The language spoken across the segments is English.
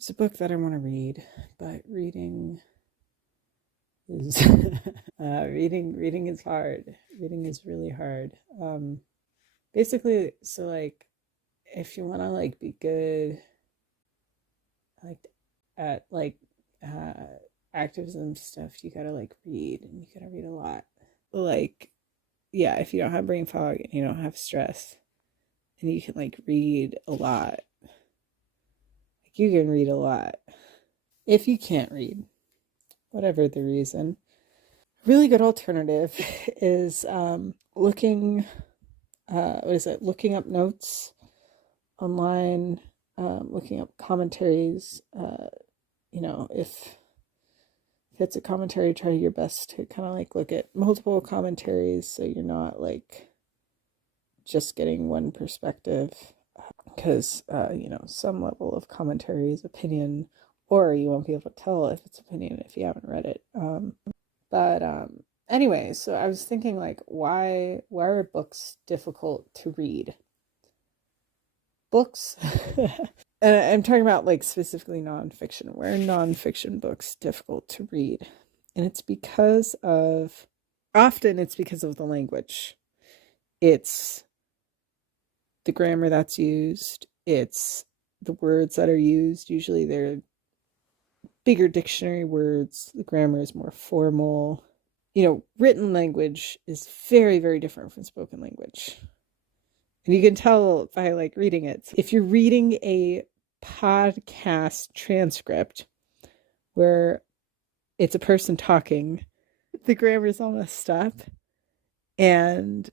It's a book that I want to read, but reading is reading is hard. Reading is really hard. Basically, so like if you want to like be good like at uh activism stuff, you gotta like read, and you gotta read a lot. Like, yeah, if you don't have brain fog and you don't have stress, and you can like read a lot, like you can read a lot. If you can't read, whatever the reason, really good alternative is looking what is it, looking up notes online, looking up commentaries. If it's a commentary, try your best to kind of like look at multiple commentaries so you're not like just getting one perspective, because some level of commentary is opinion, or you won't be able to tell if it's opinion if you haven't read it. But anyway, so I was thinking like why are books difficult to read? Books and I'm talking about like specifically nonfiction. Where are nonfiction books difficult to read? And it's because of the language. It's the grammar that's used. It's the words that are used. Usually they're bigger dictionary words. The grammar is more formal. Written language is very, very different from spoken language. And you can tell by like reading it. If you're reading a podcast transcript where it's a person talking, the grammar is all messed up. And,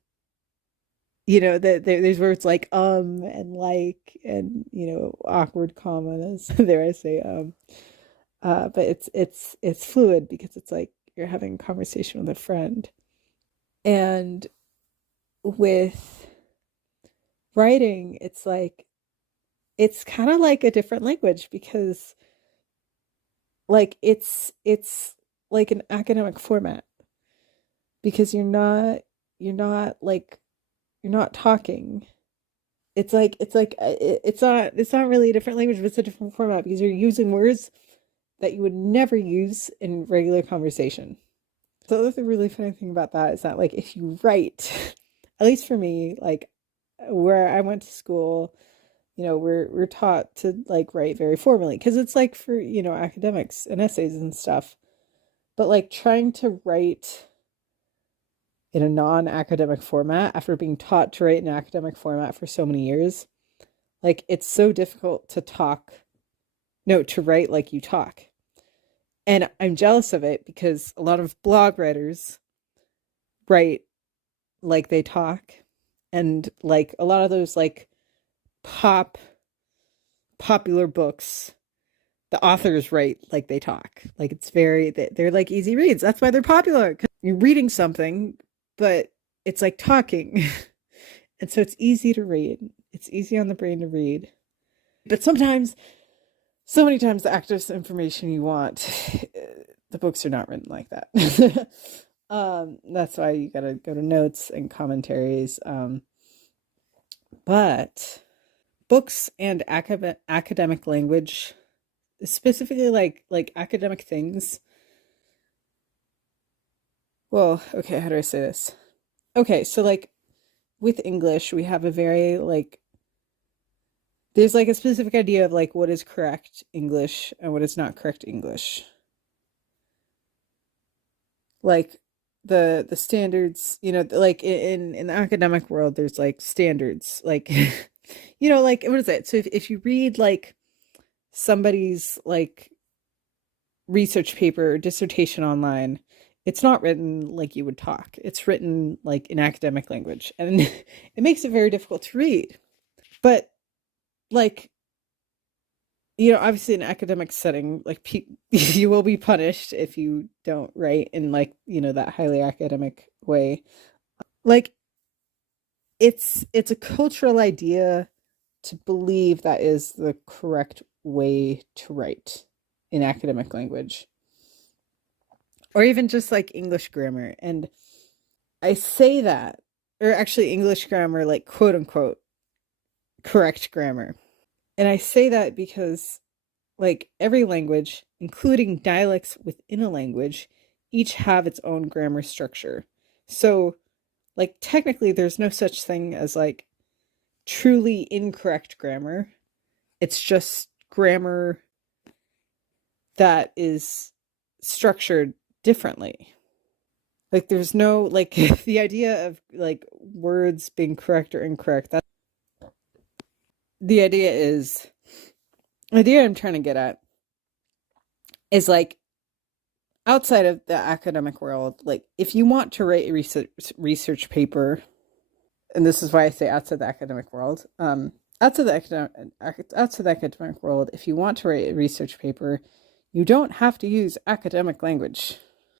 there's words like and like and, awkward commas. There I say but it's fluid because it's like you're having a conversation with a friend. And with writing, it's kind of like a different language, because like it's like an academic format, because you're not talking. It's not really a different language, but it's a different format because you're using words that you would never use in regular conversation. The other really funny thing about that is that like if you write, at least for me, like where I went to school, we're taught to like write very formally because it's like for, academics and essays and stuff. But like trying to write in a non-academic format after being taught to write in an academic format for so many years, like it's so difficult to talk, no, to write like you talk. And I'm jealous of it because a lot of blog writers write like they talk, and like a lot of those like popular books, the authors write like they talk. Like they're like easy reads. That's why they're popular, because you're reading something, but it's like talking. And so it's easy to read. It's easy on the brain to read. But sometimes, so many times, the active information you want, the books are not written like that. That's why you gotta go to notes and commentaries. But books and academic language, specifically like academic things. Well, okay, how do I say this? Okay, so like with English, we have a very like there's like a specific idea of like what is correct English and what is not correct English. Like the standards, like in the academic world, there's like standards, like like what is it? So if you read like somebody's like research paper or dissertation online, it's not written like you would talk. It's written like in academic language, and it makes it very difficult to read. But like, obviously in an academic setting, like you will be punished if you don't write in like, that highly academic way. Like it's a cultural idea to believe that is the correct way to write in academic language, or even just like English grammar. And I say that, or actually English grammar, like quote unquote correct grammar. And I say that because like every language, including dialects within a language, each have its own grammar structure. So, like, technically, there's no such thing as like truly incorrect grammar. It's just grammar that is structured differently. Like, there's no, like, the idea of like words being correct or incorrect. That the idea is, the idea I'm trying to get at is like outside of the academic world, like if you want to write a research paper, and this is why I say outside the academic world, outside the academic world, if you want to write a research paper, you don't have to use academic language.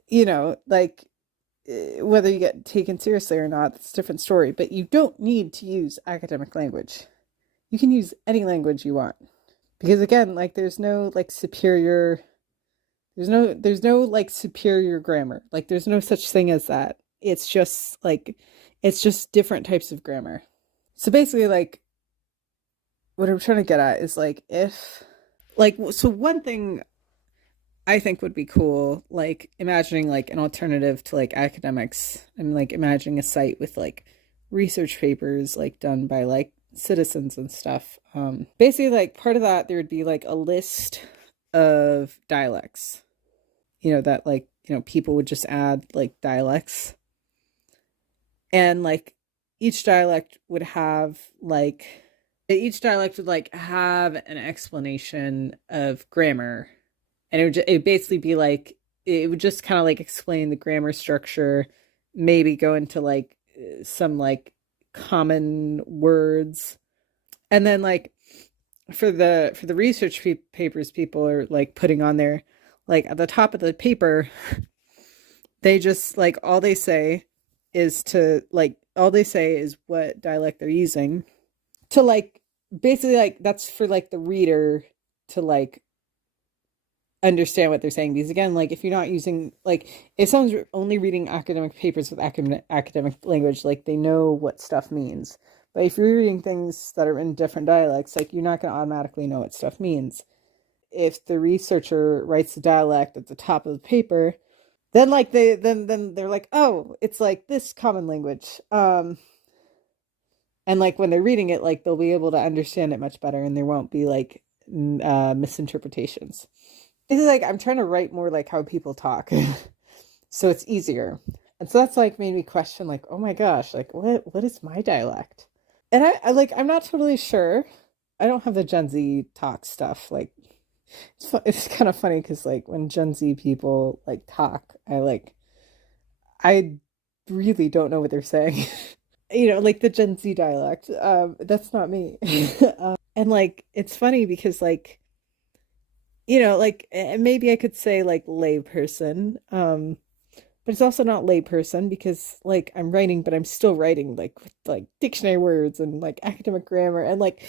You know, like whether you get taken seriously or not, that's a different story. But you don't need to use academic language. You can use any language you want because again, like there's no like superior there's no like superior grammar. Like there's no such thing as that. It's just different types of grammar. So basically like what I'm trying to get at is like if like so one thing I think would be cool, like imagining like an alternative to like academics and like imagining a site with like research papers like done by like citizens and stuff. Basically like part of that there would be like a list of dialects, that like, people would just add like dialects. And like each dialect would have like each dialect would like have an explanation of grammar. And it would basically be like it would just kind of like explain the grammar structure, maybe go into like some like common words. And then like for the research papers people are like putting on there, like at the top of the paper, they just like all they say is what dialect they're using to like basically like that's for like the reader to like understand what they're saying. Because again, like if you're not using like if someone's only reading academic papers with academic language, like they know what stuff means. But if you're reading things that are in different dialects, like you're not going to automatically know what stuff means. If the researcher writes the dialect at the top of the paper, then like then they're like, oh, it's like this common language. And like when they're reading it, like they'll be able to understand it much better, and there won't be like misinterpretations. It's like I'm trying to write more like how people talk, so it's easier. And so that's like made me question, like, oh my gosh, like what is my dialect? And I like I'm not totally sure. I don't have the Gen Z talk stuff. Like it's kind of funny because like when Gen Z people like talk, I really don't know what they're saying. Like the Gen Z dialect. That's not me. And like it's funny because like like maybe I could say like layperson. But it's also not layperson because like I'm writing, but I'm still writing like with like dictionary words and like academic grammar and like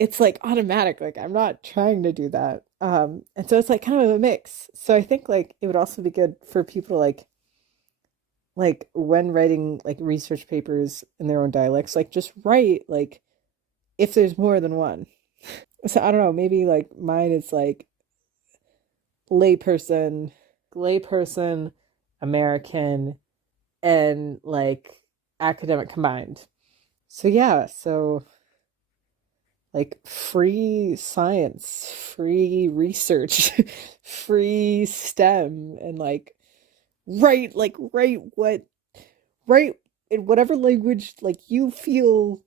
it's like automatic. Like I'm not trying to do that. And so it's like kind of a mix. So I think like it would also be good for people to like when writing like research papers in their own dialects, like just write like if there's more than one. So I don't know, maybe like mine is like layperson, layperson, American, and like academic combined. So yeah, so like free science, free research, free STEM, and write in whatever language like you feel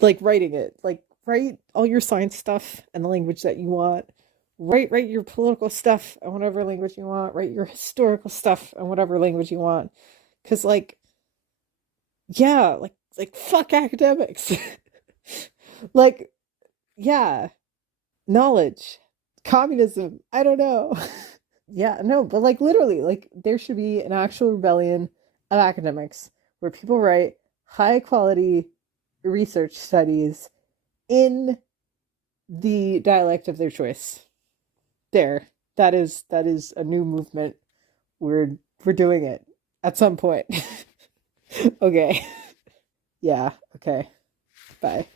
like writing it. Like write all your science stuff in the language that you want. Write your political stuff in whatever language you want. Write your historical stuff in whatever language you want. Cause like yeah, like fuck academics. Like yeah, knowledge, communism. I don't know. Yeah, no, but like literally, like there should be an actual rebellion of academics where people write high quality research studies in the dialect of their choice. There. That is a new movement. We're doing it at some point. Okay. Yeah, okay. Bye.